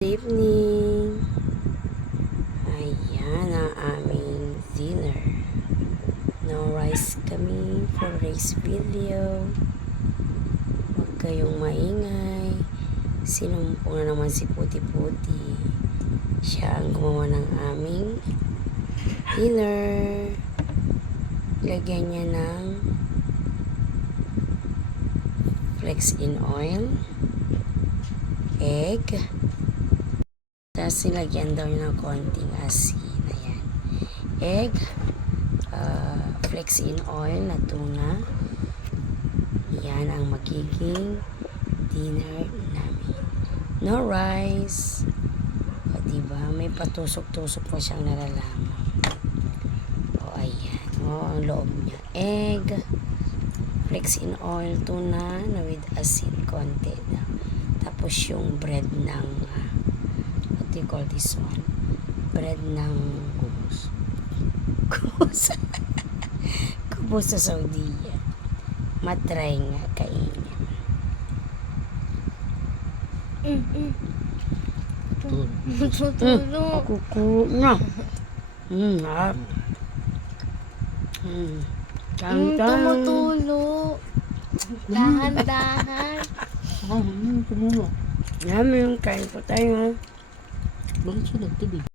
Good evening. Ayan ang aming dinner. No rice kami for race video. Huwag kayong maingay. Sinumpong na naman si Puti-Puti. Siya ang gumawa ng aming dinner. Lagyan niya ng flex in oil, egg, tapos nilagyan daw niya ng konting asin. Ayan. Egg, flex in oil na tuna. Yan ang magiging dinner namin. No rice. O diba? May patusok-tusok pa siyang nalalaman. O ayan. O ang loob niya. Egg, flex in oil, tuna na with asin konti daw. Tapos yung bread ng what do you call this one? Bread ng kubos. Kubos. Kubos sa Saudi. Matry nga kainin. Tutulog. Kuku na. Harap. Tumutulo. Dahan-dahan. Tumulo. Yummy yung kain po tayo. Bakit siya nagtubig?